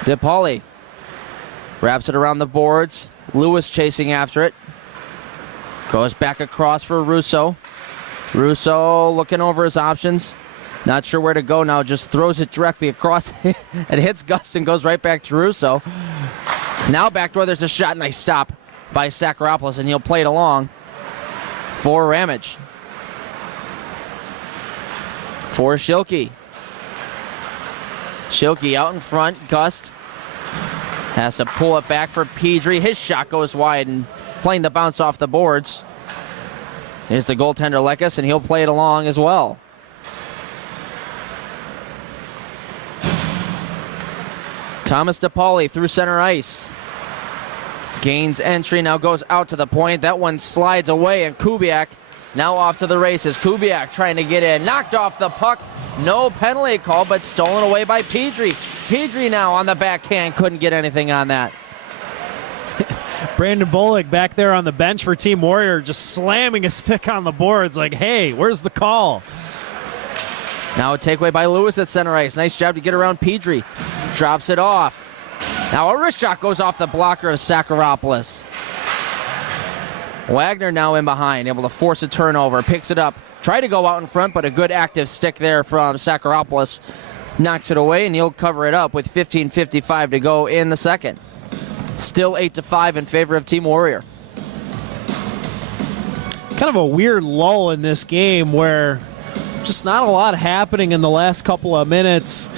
DePauli wraps it around the boards. Lewis chasing after it. Goes back across for Russo. Russo looking over his options. Not sure where to go now. Just throws it directly across. It hits Gus and goes right back to Russo. Now backdoor, there's a shot. Nice stop by Sakharopoulos, and he'll play it along for Ramage. For Schilke. Schilke out in front. Gust has to pull it back for Pedri. His shot goes wide and playing the bounce off the boards is the goaltender Lekas, and he'll play it along as well. Thomas DePauli through center ice. Gains entry, now goes out to the point. That one slides away, and Kubiak now off to the races. Kubiak trying to get in. Knocked off the puck. No penalty call, but stolen away by Pedri. Pedri now on the backhand. Couldn't get anything on that. Brandon Bullock back there on the bench for Team Warrior just slamming a stick on the boards like, hey, where's the call? Now a takeaway by Lewis at center ice. Nice job to get around Pedri. Drops it off. Now a wrist shot goes off the blocker of Sakharopoulos. Wagner now in behind, able to force a turnover. Picks it up. Tried to go out in front, but a good active stick there from Sakharopoulos. Knocks it away, and he'll cover it up with 15:55 to go in the second. Still 8-5 in favor of Team Warrior. Kind of a weird lull in this game where just not a lot happening in the last couple of minutes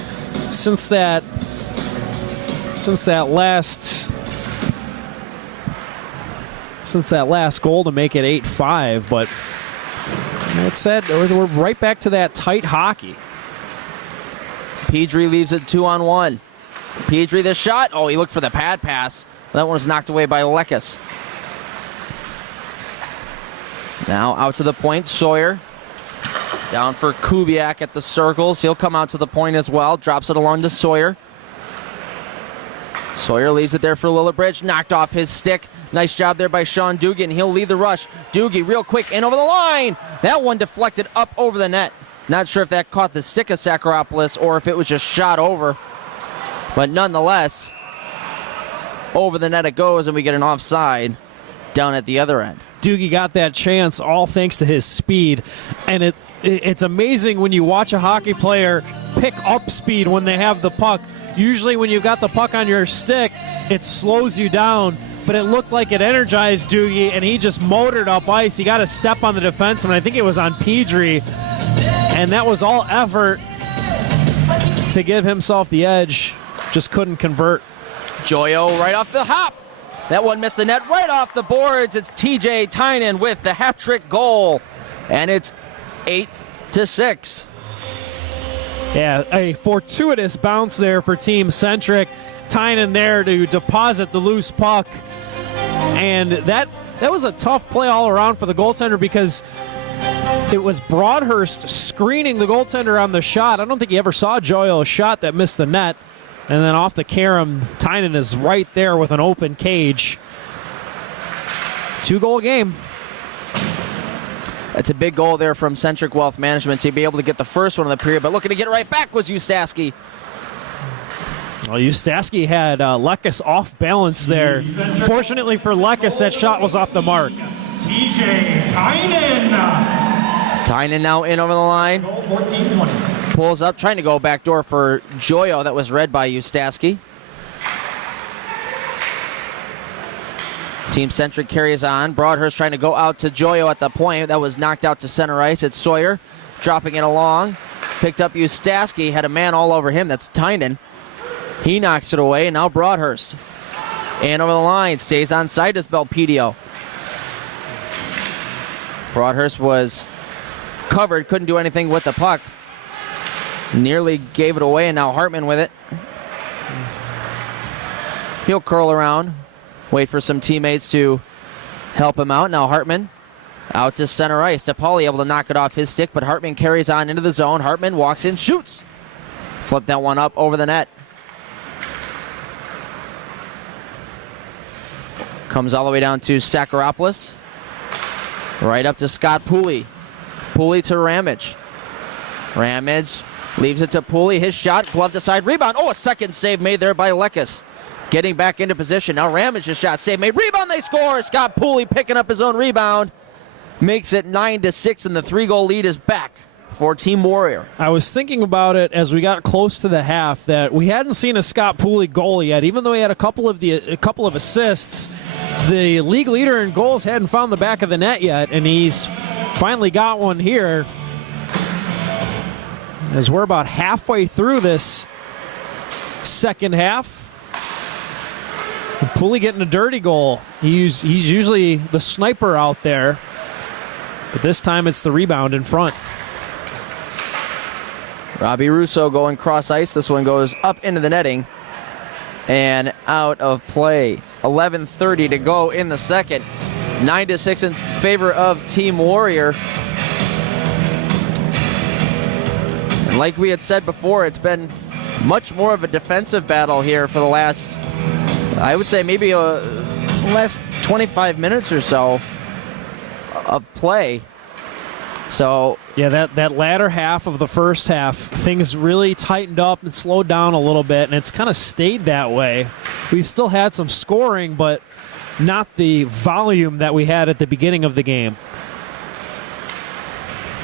since that last goal to make it 8-5, but that said, we're right back to that tight hockey. Pedri leaves it 2-on-1. Pedri the shot. Oh, he looked for the pad pass. That one was knocked away by Lekas. Now out to the point, Sawyer. Down for Kubiak at the circles. He'll come out to the point as well. Drops it along to Sawyer. Sawyer leaves it there for Lillibridge. Knocked off his stick. Nice job there by Sean Dugan. He'll lead the rush. Doogie real quick in over the line. That one deflected up over the net. Not sure if that caught the stick of Sakharopoulos or if it was just shot over. But nonetheless, over the net it goes, and we get an offside down at the other end. Doogie got that chance all thanks to his speed. And it's amazing when you watch a hockey player pick up speed when they have the puck. Usually when you've got the puck on your stick, it slows you down. But it looked like it energized Doogie, and he just motored up ice. He got a step on the defenseman. I think it was on Pedri. And that was all effort to give himself the edge. Just couldn't convert. Joyo right off the hop. That one missed the net right off the boards. It's TJ Tynan with the hat-trick goal. And it's 8-6. Yeah, a fortuitous bounce there for Team Centric. Tynan there to deposit the loose puck. And that that was a tough play all around for the goaltender because it was Broadhurst screening the goaltender on the shot. I don't think he ever saw Joyo's shot that missed the net. And then off the carom, Tynan is right there with an open cage. 2-goal game. That's a big goal there from Centric Wealth Management to be able to get the first one in the period, but looking to get right back was Ustaski. Well, Ustaski had Lekas off balance there. Fortunately for Lekas, that shot was off the mark. TJ Tynan. Tynan now in over the line. 14-20. Pulls up, trying to go backdoor for Joyo. That was read by Ustaski. Team Centric carries on. Broadhurst trying to go out to Joyo at the point. That was knocked out to center ice. It's Sawyer dropping it along. Picked up Ustaski. Had a man all over him. That's Tynan. He knocks it away, and now Broadhurst. And over the line. Stays on side as Belpedio. Broadhurst was covered. Couldn't do anything with the puck. Nearly gave it away, and now Hartman with it. He'll curl around. Wait for some teammates to help him out. Now Hartman out to center ice. DePauli able to knock it off his stick, but Hartman carries on into the zone. Hartman walks in, shoots. Flip that one up over the net. Comes all the way down to Sakaropoulos. Right up to Scott Pooley. Pooley to Ramage. Ramage leaves it to Pooley. His shot, gloved aside, rebound. Oh, a second save made there by Lekas. Getting back into position. Now Ramage's shot, save made. Rebound, they score. Scott Pooley picking up his own rebound. Makes it 9-6, and the 3-goal lead is back for Team Warrior. I was thinking about it as we got close to the half that we hadn't seen a Scott Pooley goal yet. Even though he had a couple of assists, the league leader in goals hadn't found the back of the net yet, and he's finally got one here. As we're about halfway through this second half. Pooley getting a dirty goal. He's usually the sniper out there, but this time it's the rebound in front. Robbie Russo going cross ice. This one goes up into the netting and out of play. 11:30 to go in the second. 9-6 in favor of Team Warrior. And like we had said before, it's been much more of a defensive battle here for the last, I would say maybe last 25 minutes or so of play. So yeah, that latter half of the first half, things really tightened up and slowed down a little bit, and it's kind of stayed that way. We've still had some scoring, but not the volume that we had at the beginning of the game.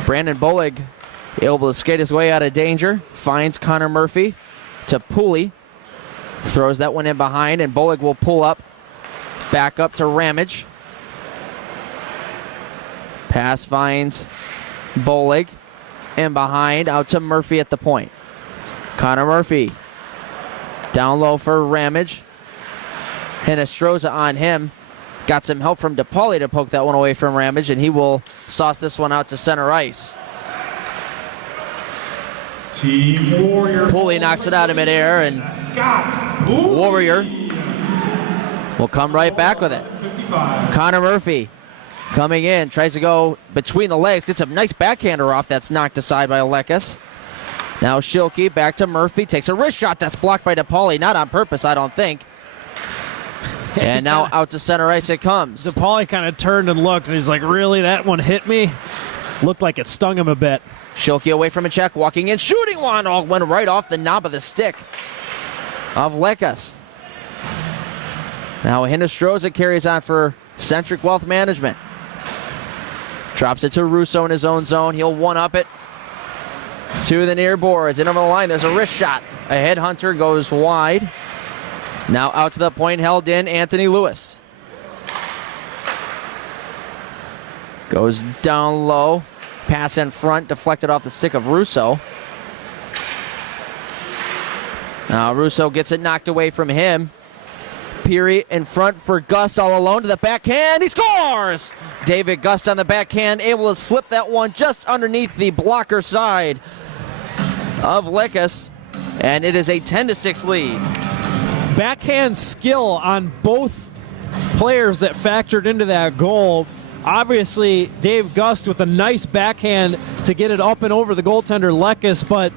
Brandon Bolig able to skate his way out of danger, finds Connor Murphy to Pooley, throws that one in behind, and Bolig will pull up, back up to Ramage. Pass finds Bolig, in behind, out to Murphy at the point. Connor Murphy, down low for Ramage. Hinestroza on him. Got some help from DePauli to poke that one away from Ramage, and he will sauce this one out to center ice. Team Warrior. Pooley knocks it out of midair, and Scott Pooley. Warrior will come right back with it. 55. Connor Murphy coming in, tries to go between the legs, gets a nice backhander off that's knocked aside by Lekas. Now Schilke back to Murphy, takes a wrist shot that's blocked by DePauli, not on purpose, I don't think. And now out to center ice it comes. DePauli kind of turned and looked, and he's like, really, that one hit me? Looked like it stung him a bit. Schilke away from a check, walking in, shooting one, all went right off the knob of the stick of Lekas. Now Hinestroza carries on for Centric Wealth Management. Drops it to Russo in his own zone. He'll one-up it to the near boards. In over the line, there's a wrist shot. A headhunter goes wide. Now out to the point, held in, Anthony Lewis. Goes down low. Pass in front, deflected off the stick of Russo. Now Russo gets it knocked away from him. Peary in front for Gust all alone to the backhand. He scores! David Gust on the backhand, able to slip that one just underneath the blocker side of Lekas. And it is a 10-6 lead. Backhand skill on both players that factored into that goal. Obviously, Dave Gust with a nice backhand to get it up and over the goaltender Lekes, but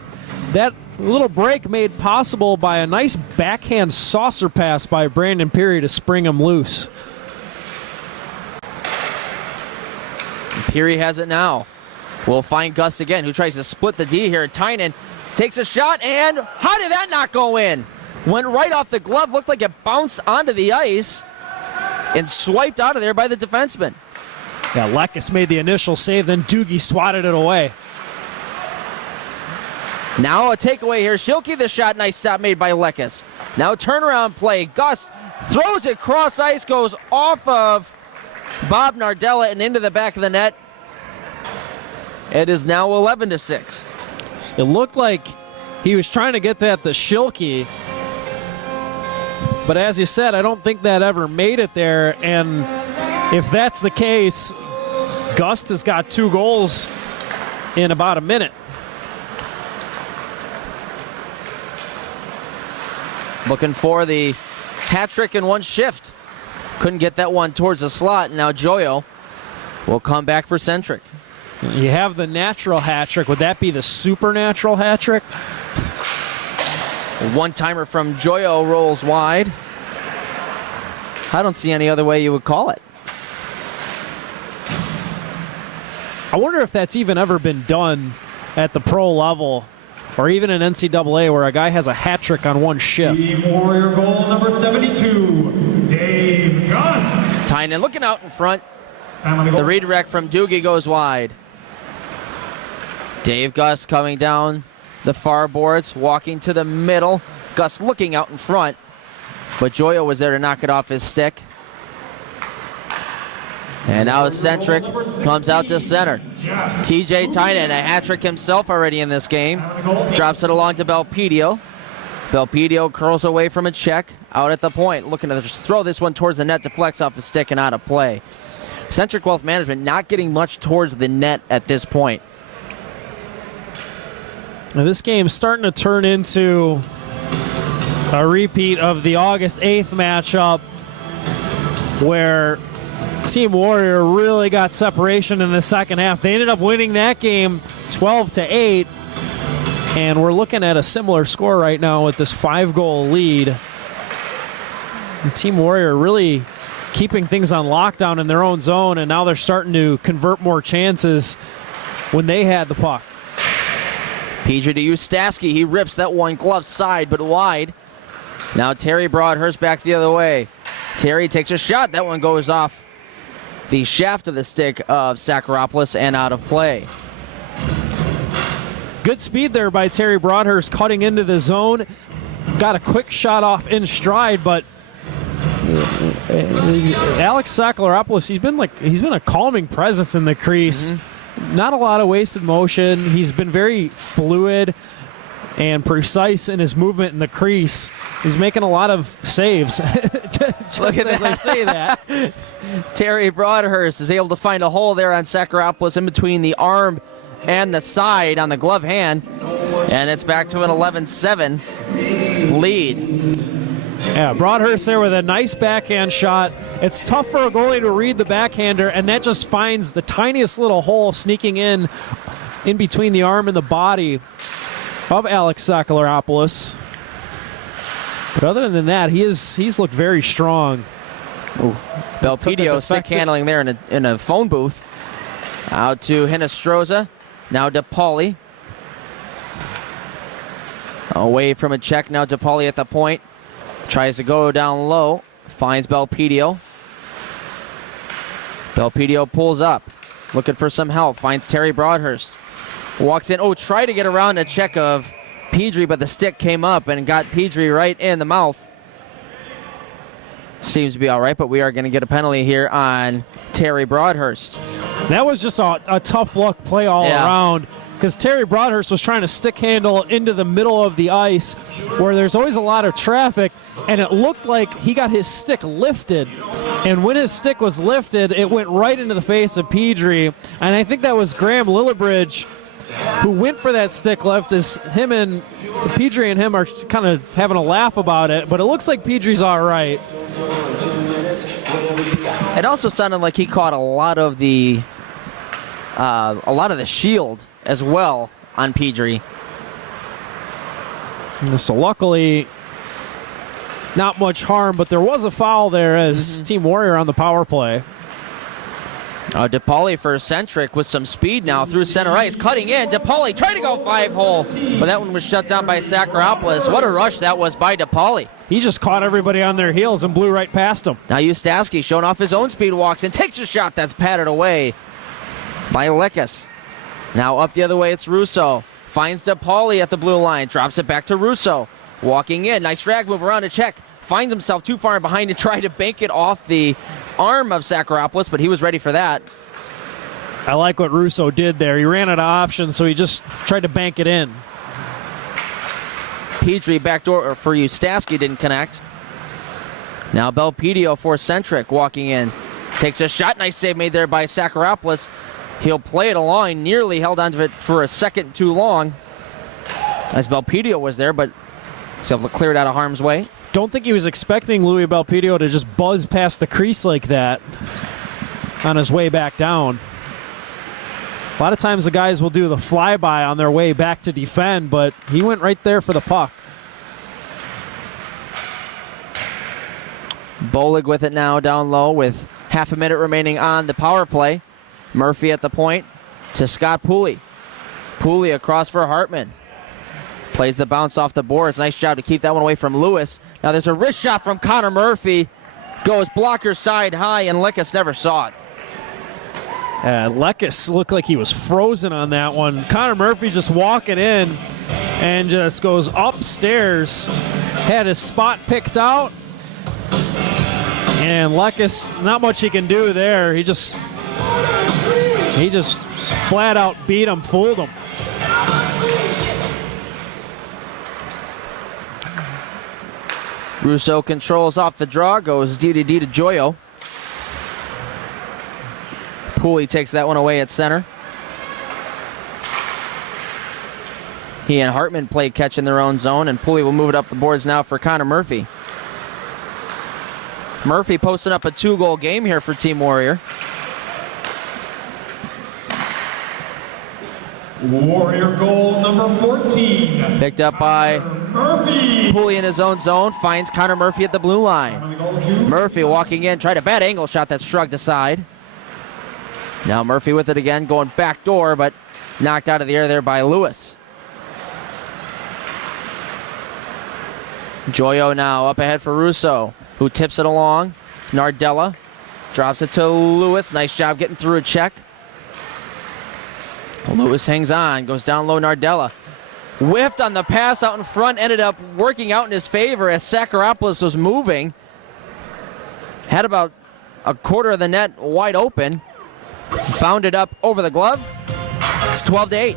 that little break made possible by a nice backhand saucer pass by Brandon Peary to spring him loose. Peary has it now. We'll find Gus again, who tries to split the D here. Tynan takes a shot, and how did that not go in? Went right off the glove, looked like it bounced onto the ice and swiped out of there by the defenseman. Yeah, Lekes made the initial save, then Doogie swatted it away. Now a takeaway here. Schilke the shot, nice stop made by Lekes. Now turnaround play. Gus throws it cross ice, goes off of Bob Nardella and into the back of the net. It is now 11-6. It looked like he was trying to get that to Schilke, but as you said, I don't think that ever made it there, and if that's the case, Gust has got 2 goals in about a minute. Looking for the hat trick in one shift. Couldn't get that one towards the slot. Now Joyo will come back for Centric. You have the natural hat trick. Would that be the supernatural hat trick? A one-timer from Joyo rolls wide. I don't see any other way you would call it. I wonder if that's even ever been done at the pro level or even in NCAA where a guy has a hat trick on one shift. Team Warrior goal number 72, Dave Gust. Tynan looking out in front. Time on the goal. The redirect from Doogie goes wide. Dave Gust coming down the far boards, walking to the middle. Gust looking out in front, but Joyo was there to knock it off his stick. And now Centric comes out to center. TJ Tynan, a hat trick himself already in this game. Drops it along to Belpedio. Belpedio curls away from a check out at the point, looking to just throw this one towards the net, deflects off his stick and out of play. Centric Wealth Management not getting much towards the net at this point. Now this game's starting to turn into a repeat of the August 8th matchup where Team Warrior really got separation in the second half. They ended up winning that game 12-8, and we're looking at a similar score right now with this 5-goal lead. And Team Warrior really keeping things on lockdown in their own zone, and now they're starting to convert more chances when they had the puck. Pedri to Ustaski. He rips that one glove side, but wide. Now Terry Broadhurst back the other way. Terry takes a shot. That one goes off the shaft of the stick of Sakharopoulos and out of play. Good speed there by Terry Broadhurst cutting into the zone. Got a quick shot off in stride, but Alex Sakharopoulos, he's been a calming presence in the crease. Not a lot of wasted motion. He's been very fluid and precise in his movement in the crease. He's making a lot of saves. Just as I say that. Terry Broadhurst is able to find a hole there on Sakharopoulos in between the arm and the side on the glove hand. And it's back to an 11-7 lead. Yeah, Broadhurst there with a nice backhand shot. It's tough for a goalie to read the backhander, and that just finds the tiniest little hole sneaking in between the arm and the body of Alex Sakharopoulos. But other than that, he's looked very strong. Belpedio stick handling there in a phone booth. Out to Hinostroza. Now DePauli. Away from a check. Now DePauli at the point. Tries to go down low. Finds Belpedio. Belpedio pulls up. Looking for some help. Finds Terry Broadhurst. Walks in. Try to get around a check of Pedri, but the stick came up and got Pedri right in the mouth. Seems to be all right, but we are going to get a penalty here on Terry Broadhurst. That was just a tough luck play all around, because Terry Broadhurst was trying to stick handle into the middle of the ice where there's always a lot of traffic, and it looked like he got his stick lifted. And when his stick was lifted, it went right into the face of Pedri. And I think that was Graham Lillibridge who went for that stick lift, as him and Pedri and him are kind of having a laugh about it. But it looks like Pedri's all right. It also sounded like he caught a lot of the shield as well on Pedri. So luckily, not much harm, but there was a foul there as Team Warrior on the power play. DePauli for CENTRIC with some speed now through center ice, cutting in. DePauli trying to go 5-hole, but that one was shut down by Sakharopoulos. What a rush that was by DePauli. He just caught everybody on their heels and blew right past them. Now Ustaski showing off his own speed, walks in, takes a shot that's patted away by Likas. Now up the other way, it's Russo. Finds DePauli at the blue line, drops it back to Russo. Walking in, nice drag move around to check. Finds himself too far behind to try to bank it off the arm of Sakharopoulos, but he was ready for that. I like what Russo did there. He ran out of options, so he just tried to bank it in. Pedri backdoor for Ustaski, didn't connect. Now Belpedio for CENTRIC walking in. Takes a shot, nice save made there by Sakharopoulos. He'll play it along, nearly held onto it for a second too long as Belpedio was there, but he's able to clear it out of harm's way. Don't think he was expecting Louis Belpedio to just buzz past the crease like that on his way back down. A lot of times the guys will do the flyby on their way back to defend, but he went right there for the puck. Bolig with it now down low with half a minute remaining on the power play. Murphy at the point to Scott Pooley. Pooley across for Hartman. Plays the bounce off the boards. Nice job to keep that one away from Lewis. Now there's a wrist shot from Connor Murphy. Goes blocker side high, and Likas never saw it. Likas looked like he was frozen on that one. Connor Murphy just walking in and just goes upstairs. Had his spot picked out. And Likas, not much he can do there. He just flat out beat him, fooled him. Russo controls off the draw, goes D-to-D to Joyo. Pooley takes that one away at center. He and Hartman play catch in their own zone, and Pooley will move it up the boards now for Connor Murphy. Murphy posting up a 2-goal game here for Team Warrior. Warrior goal number 14. Picked up by Murphy. Pooley in his own zone, finds Connor Murphy at the blue line. Murphy walking in, tried a bad angle shot that's shrugged aside. Now Murphy with it again, going back door, but knocked out of the air there by Lewis. Joyo now up ahead for Russo, who tips it along. Nardella drops it to Lewis. Nice job getting through a check. Lewis hangs on, goes down low. Nardella whiffed on the pass out in front, ended up working out in his favor as Sakharopoulos was moving. Had about a quarter of the net wide open. Found it up over the glove. It's 12-8.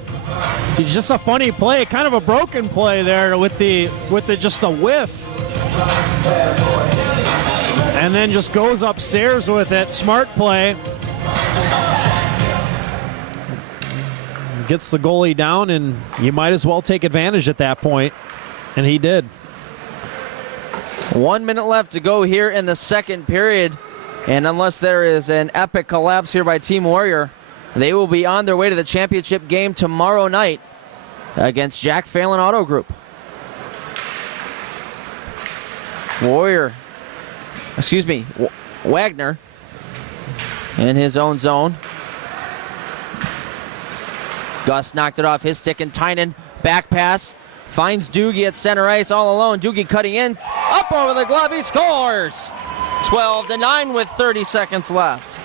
It's just a funny play, kind of a broken play there with the just the whiff. And then just goes upstairs with it. Smart play. Gets the goalie down, and you might as well take advantage at that point. And he did. 1 minute left to go here in the second period. And unless there is an epic collapse here by Team Warrior, they will be on their way to the championship game tomorrow night against Jack Phelan Auto Group. Wagner in his own zone. Gus knocked it off his stick, and Tynan back pass. Finds Doogie at center ice all alone. Doogie cutting in. Up over the glove. He scores. 12-9 with 30 seconds left.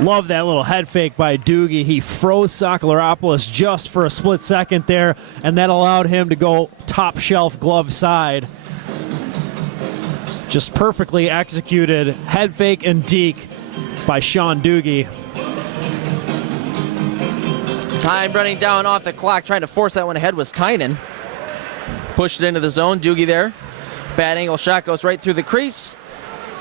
Love that little head fake by Doogie. He froze Sakharopoulos just for a split second there, and that allowed him to go top shelf glove side. Just perfectly executed head fake and deke by Sean Doogie. Time running down off the clock. Trying to force that one ahead was Tynan. Pushed it into the zone. Doogie there. Bad angle shot goes right through the crease.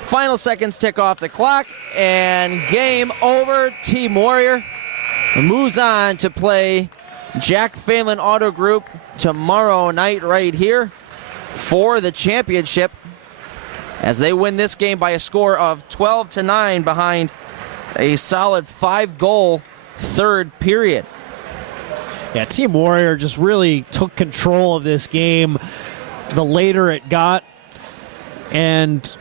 Final seconds tick off the clock, and game over. Team Warrior moves on to play Jack Phelan Auto Group tomorrow night right here for the championship. as they win this game by a score of 12-9 behind a solid 5-goal third period. Yeah, Team Warrior just really took control of this game the later it got. And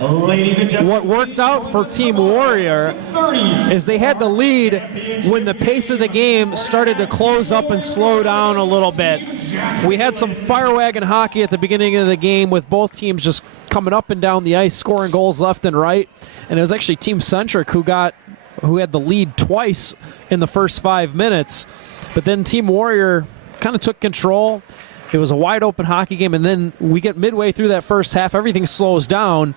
Ladies and gentlemen, what worked out for Team Warrior is they had the lead when the pace of the game started to close up and slow down a little bit. We had some fire wagon hockey at the beginning of the game with both teams just coming up and down the ice, scoring goals left and right. And it was actually Team Centric who had the lead twice in the first 5 minutes. But then Team Warrior kind of took control. It was a wide open hockey game, and then we get midway through that first half, everything slows down,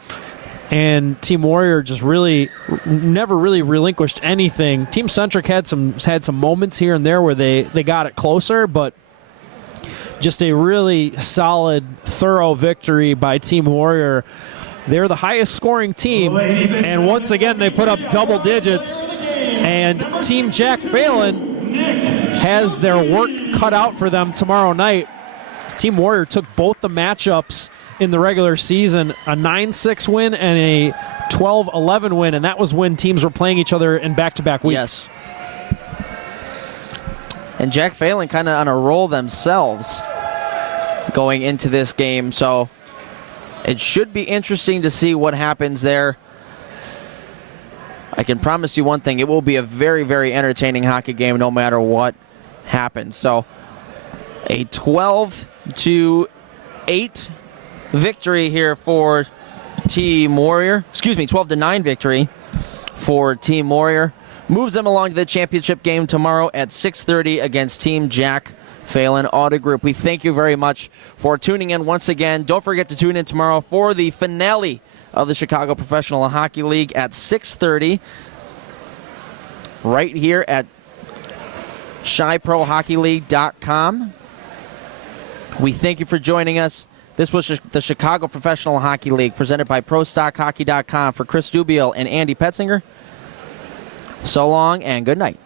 and Team Warrior just really never really relinquished anything. Team Centric had some moments here and there where they got it closer, but just a really solid, thorough victory by Team Warrior. They're the highest scoring team, and once again they put up double digits, and Team Jack Phelan has their work cut out for them tomorrow night. Team Warrior took both the matchups in the regular season, a 9-6 win and a 12-11 win, and that was when teams were playing each other in back-to-back weeks. Yes. And Jack Phelan kind of on a roll themselves going into this game, so it should be interesting to see what happens there. I can promise you one thing, it will be a very, very entertaining hockey game no matter what happens. So a 12-8 victory here for Team Warrior. 12-9 victory for Team Warrior. Moves them along to the championship game tomorrow at 6:30 against Team Jack Phelan Auto Group. We thank you very much for tuning in once again. Don't forget to tune in tomorrow for the finale of the Chicago Professional Hockey League at 6:30 right here at ChiProHockeyLeague.com. We thank you for joining us. This was the Chicago Professional Hockey League presented by ProStockHockey.com. For Chris Dubiel and Andy Petzinger, so long and good night.